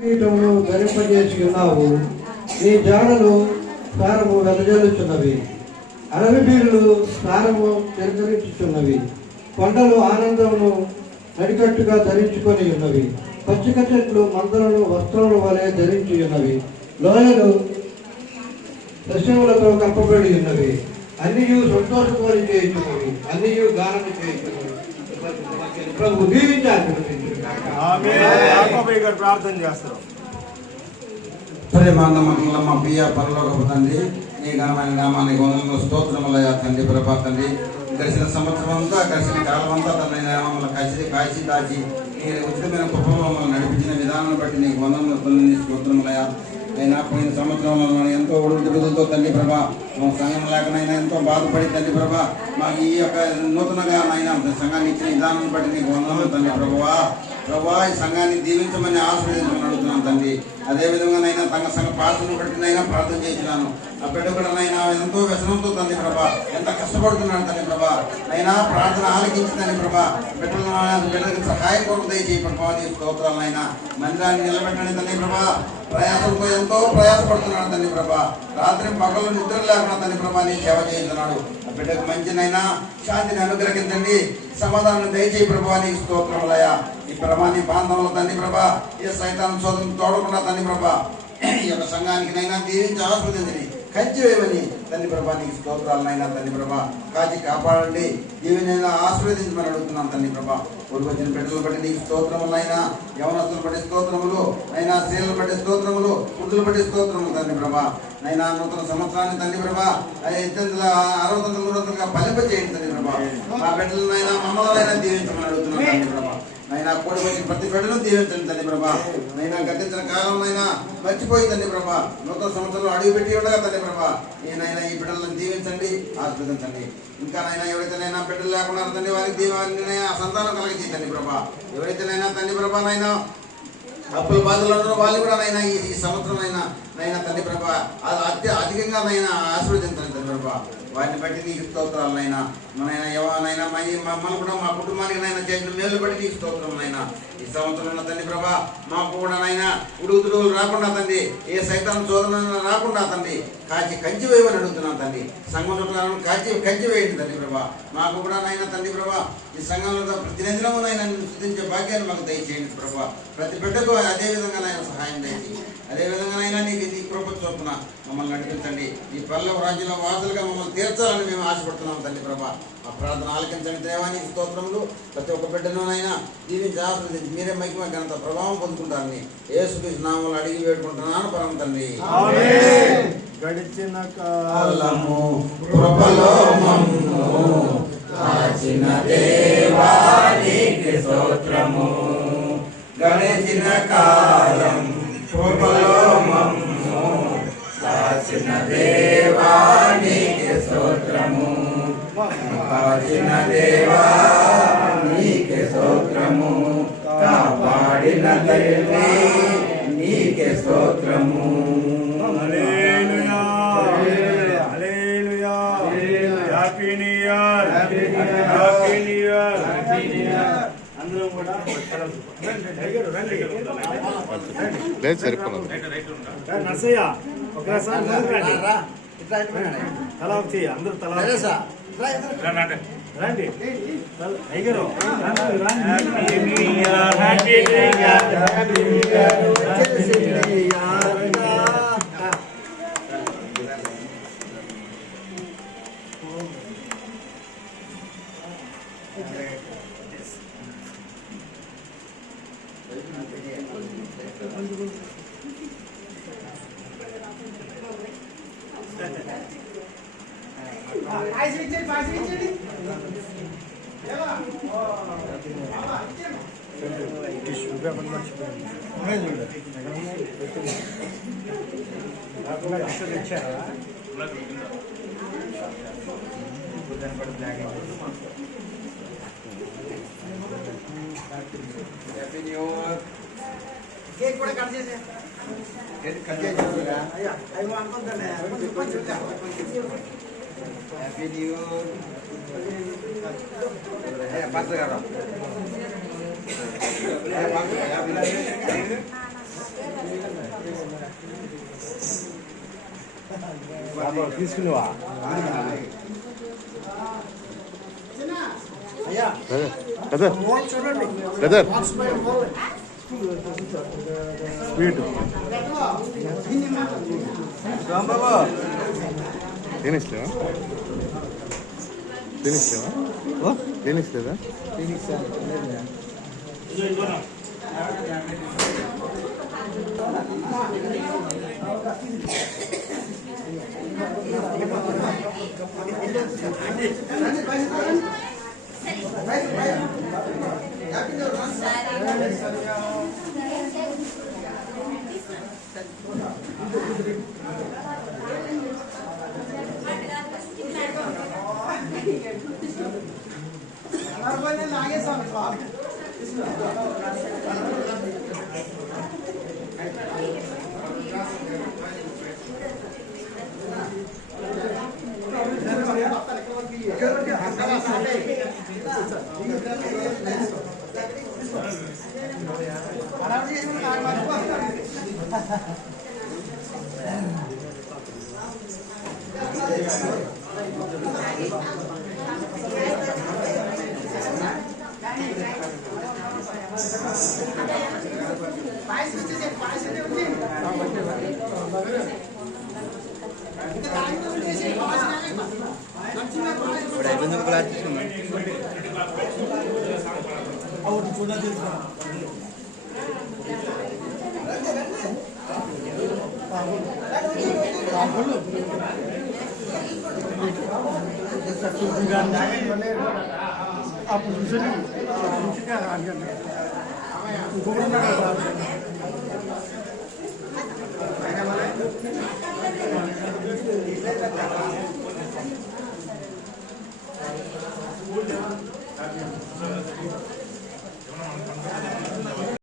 కిరీటమును ధరింపజేసి ఉన్నావు. నీ జాడలు స్థానము వెదజల్లుచున్నవి. అడవి బీరులు స్థానము తిరగరించుచున్నవి. కొండలు ఆనందమును నడికట్టుగా ధరించుకొని ఉన్నవి. పచ్చిక చెట్లు మందలను వస్త్రముల వలె ధరించి ఉన్నవి. లోయలు సస్యములతో కప్పబడి ఉన్నవి. అన్నియు సంతోషధ్వని చేయుచున్నవి. అన్నియు గానము చేయుచున్నవి. ప్రభు దీవించాలి. ప్రార్థన చేస్తారు. ప్రేమాన్నమా మా ప్రియ పరలోకపు తండ్రి, నీ ఘనమైన నామానికి వందనములు స్తోత్రములయ్యా తండ్రి. ప్రభా తండ్రి, గడిచిన సంవత్సరం అంతా గడిచిన కాలం అంతా తండ్రి నామములు కాచి దాచి నీ ఉచితమైన కృపలో మమ్మల్ని నడిపించిన విధానాన్ని బట్టి నీకు వందనములు తండ్రి స్తోత్రములయ్యా. అయినా పోయిన సంవత్సరంలో మనం ఎంతో ఒడుగుడుగులతో తండ్రి ప్రభా, మా సంఘం లేకనైనా ఎంతో బాధపడి తండ్రి ప్రభా, మాకు ఈ యొక్క నూతనగా అయినా సంఘాన్ని ఇచ్చిన విధానాన్ని బట్టి నీకు వందనములు తండ్రి ప్రభువా. ప్రభా, ఈ సంఘాన్ని దీవించమని ఆశీర్వదించమని అడుగుతున్నాను తండ్రి. అదేవిధంగానైనా తన సంఘ పాత్రను బట్టినైనా ప్రార్థన చేయించినాను. ఆ బిడ్డ కూడా నైనా ఎంతో వ్యసనంతో తండ్రి ప్రభా, ఎంత కష్టపడుతున్నాడు తండ్రి ప్రభా, అయినా ప్రార్థన ఆలకించిందని ప్రభా. బిడ్డలకు సహాయం కొరకు దయచేయి ప్రభావ. నీ స్తోత్రాలైనా మందిరాన్ని నిలబెట్టండి తండ్రి ప్రభా. ప్రయాసంతో ఎంతో ప్రయాసపడుతున్నాడు తండ్రి ప్రభా. రాత్రి పగలు నిద్ర లేకుండా తండ్రి ప్రభా నీ సేవ చేయించున్నాడు. ఆ బిడ్డకు మంచినైనా శాంతిని అనుగ్రహించండి, సమాధానం దయచేయి ప్రభా. నీ స్తోత్రములయ్యా. ఈ ప్రభాని బాంధవులు తండ్రి ప్రభా, ఏ సైతాన్ శోధన తోడకుండా తండ్రి ప్రభా ఈ యొక్క సంఘానికి నైనా దీవించి ఆస్వాదించండి, కంచి వేయమని తండ్రి ప్రభా నీకు స్తోత్రాలనైనా తండ్రి ప్రభా కాచి కాపాడండి. దీవెనైనా ఆశీర్వదించమని అడుగుతున్నాను తండ్రి ప్రభా. కొడుకు వచ్చిన బిడ్డలు బట్టి నీకు స్తోత్రములైనా, యవనస్తులు బట్టి స్తోత్రములు అయినా, స్త్రీలను బట్టి స్తోత్రములు, వృద్ధులు బట్టి స్తోత్రములు తండ్రి ప్రభా. నైనా నూతన సంవత్సరాన్ని తండ్రి ప్రభా 660 ఫలింపజేయండి తండ్రి ప్రభా. మా బిడ్డలనైనా మమ్మల్నైనా దీవించమని అడుగుతున్నాను తండ్రి ప్రభా. నైనా కూడి వచ్చిన ప్రతి బిడ్డను దీవించండి తండ్రి ప్రభా. నైనా గతించిన కాలంలో మర్చిపోయి తండ్రి ప్రభా నూతన సంవత్సరంలో అడుగు పెట్టి ఉండగా తండ్రి ప్రభా నేనైనా ఈ బిడ్డలను దీవించండి, ఆశీర్వదించండి. ఇంకా నైనా ఎవరైతేనైనా బిడ్డలు లేకుండా తండ్రి వారికి దీవాన్ని సంతానం కలిగించి తండ్రి ప్రభా. ఎవరైతేనైనా తండ్రి ప్రభా నైనా అప్పుల బాధలు ఉన్నారో వాళ్ళు కూడా నైనా ఈ సంవత్సరం నైనా తండ్రి ప్రభా అధికంగా నైనా ఆశీర్వదించండి తండ్రి ప్రభా. వాటిని బట్టి నీకు స్తోత్రాలనైనా మనైనా ఎవరైనా మమ్మల్ని కూడా మా కుటుంబానికి నైనా చేసిన మేలు బట్టి నీకు స్తోత్రంనైనా. ఈ సంవత్సరంలో తండ్రి ప్రభా మాకు కూడా నైనా ఉడుగుతుడుగులు రాకుండా తండ్రి, ఏ సైతాన్ శోధన రాకుండా తండ్రి కంచి వేయమని అడుగుతున్నాను తండ్రి. సంఘం చుట్టాలను కంచి వేయండి తండ్రి ప్రభా. మాకు కూడా నైనా తండ్రి ప్రభా ఈ సంఘంలో ప్రతినిధులము నైనా సృష్టించే భాగ్యాన్ని మాకు దయచేయండి ప్రభా. ప్రతి బిడ్డకు అదేవిధంగా నైనా సహాయం దయచేయండి. అదేవిధంగానైనా నీకు నీ కృప చొప్పున మమ్మల్ని నడిపించండి. ఈ పల్లవ రాజ్యంలో వాసులుగా మమ్మల్ని తీర్చాలని మేము ఆశపడుతున్నాం తండ్రి ప్రభా. ఆ ప్రార్థన ఆలకించండి దేవానికి స్తోత్రములు. ప్రతి ఒక్క బిడ్డలోనైనా దీవించి ఆశీర్వదించి మీరే మహిమ ఘనత ప్రభావం పొందుకుంటారని యేసుక్రీస్తు నామములో అడిగి వేడుకుంటున్నాను పరమ తండ్రి. గడిచిన కాలము కృపలో మమ్ము కాచిన దేవానికి స్తోత్రము. గడిచిన కాలం కృపలో మమ్ము కాచిన దేవానికి స్తోత్రము. కాచిన దేవానికి స్తోత్రము. కాపాడిన తల్లి నీకే స్తోత్రము. Hallelujah, hallelujah. Happy new year, happy new year. అందరం కూడా లేదు సరిపోలేదు. నర్సయ్య ఒకసారి తలా ఒక చెయ్యి, అందరూ తలా రండి. అయ్యారు కేక్ కూడా కట్ చేసే కట్ చేసేదా అయ్యో అనుకుంటానే హ్యాపీ న్యూ ఇయర్. పాత్ర గారు తీసుకునేవా అయ్యా బ్రదర్ మోల్ చూడండి బ్రదర్ బాక్స్ బై మోల్ స్వీట్ రాంబాబు తినేస్తావా తినేస్తలేదా అప్పుడు చూసి ఇంకొకటి